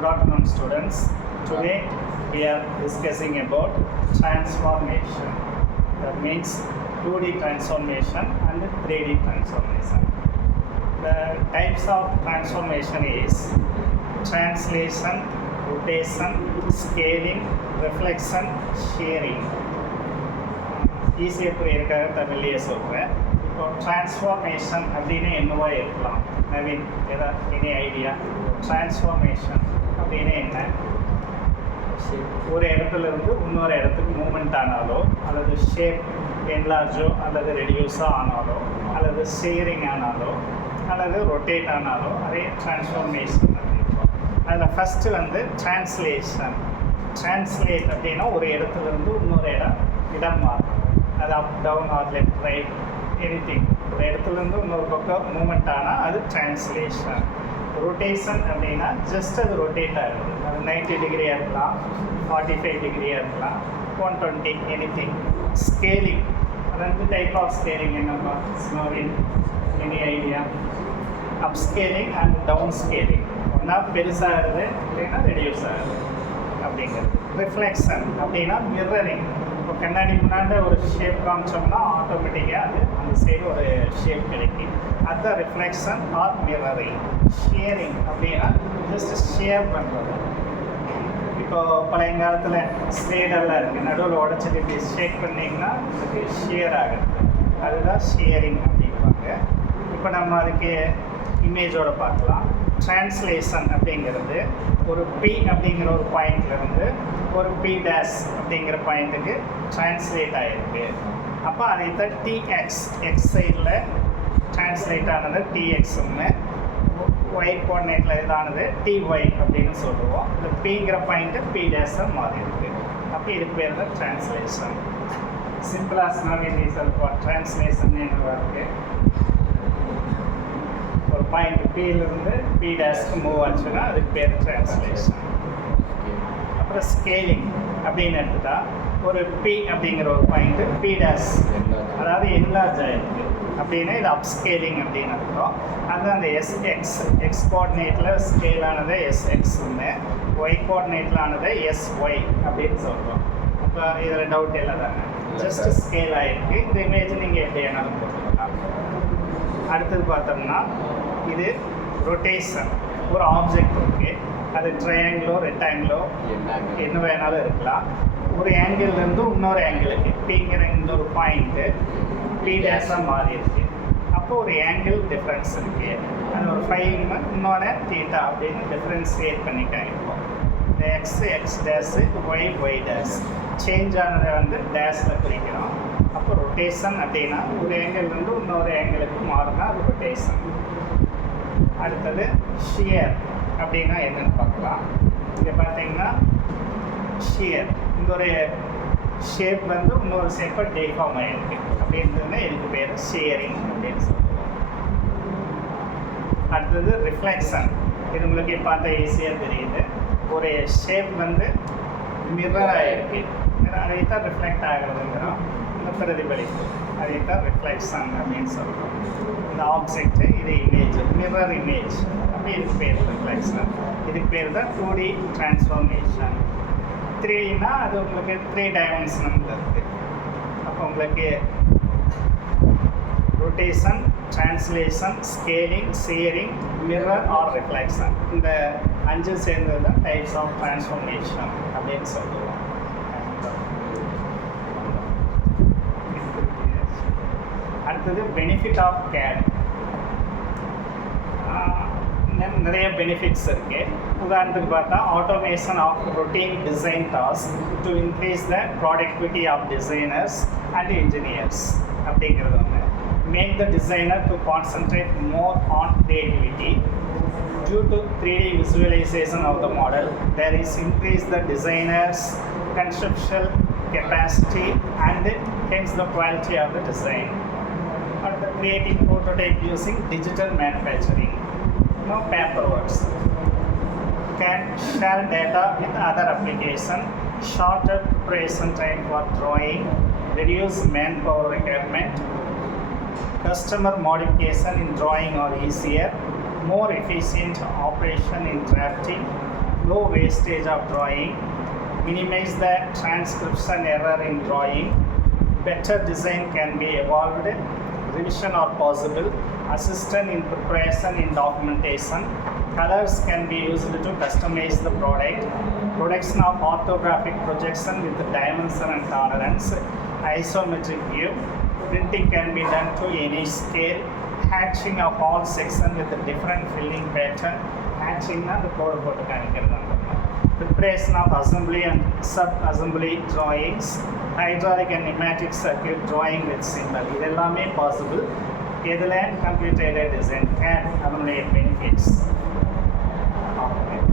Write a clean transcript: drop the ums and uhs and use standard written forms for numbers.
Good afternoon, students. Today we are discussing about transformation. That means 2D transformation and 3D transformation. The types of transformation is translation, rotation, scaling, reflection, shearing. ஈஸியாக புரியறதுக்காக தமிழ்லேயே சொல்கிறேன். இப்போ transformation அப்படின்னு என்னவோ இருக்கலாம். நவீன் ஏதாவது எனி ஐடியா? டிரான்ஸ்ஃபார்மேஷன் அப்படின்னு என்ன? ஒரு இடத்துல இருந்து இன்னொரு இடத்துக்கு மூமெண்ட் ஆனாலோ, அல்லது ஷேப் என்லார்ஜோ அல்லது ரெடியூஸோ ஆனாலோ, அல்லது ஷேரிங் ஆனாலோ, அல்லது ரொட்டேட் ஆனாலோ அதே டிரான்ஸ்ஃபார்மேஷன் அப்படின்றோம். அதில் ஃபஸ்ட்டு வந்து டிரான்ஸ்லேஷன். டிரான்ஸ்லேட் அப்படின்னா ஒரு இடத்துலேருந்து இன்னொரு இடம் மாறும். அது up down or left right anything. ஒரு இடத்துலேருந்து இன்னொரு பக்கம் மூமெண்ட் ஆனால் அது டிரான்ஸ்லேஷன். ரொட்டேஷன் அப்படின்னா ஜஸ்ட் அது ரொட்டேட் ஆகுது. அது 90 டிகிரியாக இருக்கலாம், 45 டிகிரியாக இருக்கலாம், 120 எனிதிங். ஸ்கேலிங், ரெண்டு டைப் ஆஃப் ஸ்கேலிங் என்னப்பா? ஸ்னோவின் any idea? Up scaling and down scaling. ஒன்றா பெருசாகிறது அப்படின்னா ரெடியூஸ் ஆகுது அப்படிங்கிறது. ரிஃப்ளெக்ஷன் அப்படின்னா மிரரிங். இப்போ கண்ணாடி முன்னாடி ஒரு ஷேப் காமிச்சோம்னா ஆட்டோமேட்டிக்காக அது அந்த சைடு ஒரு ஷேப் கிடைக்கும். அதுதான் ரிஃப்ளெக்ஷன் ஆர் மிரரிங். ஷியரிங் அப்படின்னா ஜஸ்ட் ஷேர் பண்ணுறது. இப்போ பழைய காலத்தில் ஸ்லேடெல்லாம் இருக்குது, நடுவில் உடச்சிட்டு இப்படி ஷேக் பண்ணிங்கன்னா அதுக்கு ஷியர் ஆகுது. அதுதான் ஷியரிங் அப்படிம்பாங்க. இப்போ நம்ம அதுக்கு இமேஜோடு பார்க்கலாம். டிரான்ஸ்லேஷன் அப்படிங்கிறது ஒரு பி அப்படிங்கிற ஒரு பாயிண்ட்லேருந்து ஒரு பி டேஷ் அப்படிங்கிற பாயிண்ட்டுக்கு டிரான்ஸ்லேட் ஆகிருக்கு. அப்போ அதை தான் டிஎக்ஸ், எக்ஸ் சைடில் டிரான்ஸ்லேட் ஆனது டிஎக்ஸ்ன்னு, ஒய் கோஆர்டினேட்டில் இதானது டிஒய் அப்படின்னு சொல்லுவோம். இந்த பிங்கிற பாயிண்ட்டு பி டேஷாக மாறி இருக்கு. அப்போ இதுக்கு பேர் தான் டிரான்ஸ்லேஷன். சிம்பிளாக சொன்னால் சொல்லுவோம் டிரான்ஸ்லேஷன் என்ன இருக்குது. ஒரு பாயிண்ட் பியிலிருந்து பி டேஷ்க்கு மூவ் ஆச்சுன்னா அதுக்கு பேர் டிரான்ஸ்லேஷன். அப்புறம் ஸ்கேலிங் அப்படின்னு எடுத்துட்டா ஒரு பி அப்படிங்கிற ஒரு பாயிண்ட்டு பி டேஷ் அதாவது என்லார்ஜ் ஆகிருக்கு அப்படின்னா இது அப் ஸ்கேலிங் அப்படின்னு அர்த்தம். அது அந்த எஸ்எக்ஸ், எக்ஸ் கோஆர்டினேட்டில் ஸ்கேல் ஆனதை எஸ்எக்ஸ்ன்னு, ஒய் கோஆர்டினேட்டில் ஆனதை எஸ்ஒய் அப்படின்னு சொல்கிறோம். இப்போ இதில் டவுட் இல்லை தானே? ஜஸ்ட் ஸ்கேல் ஆகிருக்கு. இந்த இமேஜ் நீங்கள் எப்படி வேணாலும் போட்டுக்கலாம். அடுத்தது பார்த்தோம்னா இது ரொட்டேஷன். ஒரு ஆப்ஜெக்ட் இருக்குது, அது ட்ரையாங்கிளோ ரெக்டாங்கிளோ என்ன வேணாலும் இருக்கலாம். ஒரு ஆங்கிள்லேருந்து இன்னொரு ஆங்கிளுக்கு பிங்கிற இன்னொரு பாயிண்ட்டு பி டேஷாக மாறி இருக்கு. அப்போ ஒரு ஆங்கிள் டிஃப்ரென்ஸ் இருக்குது. அது ஒரு 5 இன்னொன்று தீட்டா அப்படின்னு டிஃப்ரென்ஷியேட் பண்ணிட்டாங்க. இப்போ இந்த x dash, y dash change ஆனதை வந்து டேஷில் குறிக்கிறோம். அப்போ ரொட்டேஷன் அப்படின்னா ஒரு ஆங்கிள்லேருந்து இன்னொரு ஆங்கிளுக்கு மாறினா அது ரொட்டேஷன். அடுத்தது ஷியர் அப்படின்னா என்னென்னு பார்க்கலாம். இங்கே பார்த்தீங்கன்னா ஷியர், இந்த ஒரு ஷேப் வந்து இன்னொரு ஷேப்பை டேஃபார்ம் ஆகிருக்கு அப்படின்றதுனா இதுக்கு பேர் ஷியரிங் அப்படின்னு சொல்லுவோம். அடுத்தது ரிஃப்ளெக்ஷன். இது உங்களுக்கு பார்த்தா ஈஸியாக தெரியுது. ஒரு ஷேப் வந்து மிரர் ஆகிருக்கு, அதை தான் ரிஃப்ளெக்ட் ஆகிறதுங்கிறோம். இந்த பிரதிபலிப்பு அதை தான் ரிஃப்ளெக்ஷன் அப்படின்னு சொல்கிறோம். இந்த ஆப்ஜெக்ட்டு இது இமேஜ், மிரர் இமேஜ். அப்போ இதுக்கு பேர் ரிஃப்ளெக்ஷன். இதுக்கு பேர் தான் 2D டிரான்ஸ்ஃபார்மேஷன். 3Dனா அது உங்களுக்கு 3 டைமென்ஷனல் இருக்குது. அப்போ உங்களுக்கு rotation, translation, scaling, shearing, mirror or reflection, இந்த 5 சேர்ந்தது தான் டைப்ஸ் ஆஃப் டிரான்ஸ்ஃபார்மேஷன் அப்படின்னு சொல்லுவோம். அடுத்தது பெனிஃபிட் ஆஃப் கேட். நிறைய பெனிஃபிட்ஸ் இருக்குது. உதாரணத்துக்கு பார்த்தா automation of routine design task to increase the productivity of designers and engineers அப்படிங்கிறது ஒன்று. Make the designer to concentrate more on creativity. Due to 3D visualization of the model, there is increase the designer's conceptual capacity and hence the quality of the design. Or the creating prototype using digital manufacturing. No paperwork. Can share data with other application, shorter preparation time for drawing, reduce manpower requirement, customer modification in drawing are easier, more efficient operation in drafting, low wastage of drawing, minimize the transcription error in drawing, better design can be evolved, revision are possible, assistance in preparation in documentation, colors can be used to customize the product, production of orthographic projection with dimension and tolerance, isometric view, printing can be done to any scale, hatching of all sections with a different filling pattern, hatching na the code போட்டு காமிக்கிறது. Preparation of assembly and sub-assembly drawings, hydraulic and pneumatic circuit drawing with symbol. இது எல்லாமே possible. இதில் computer aided design and அதனுடைய benefits. Okay.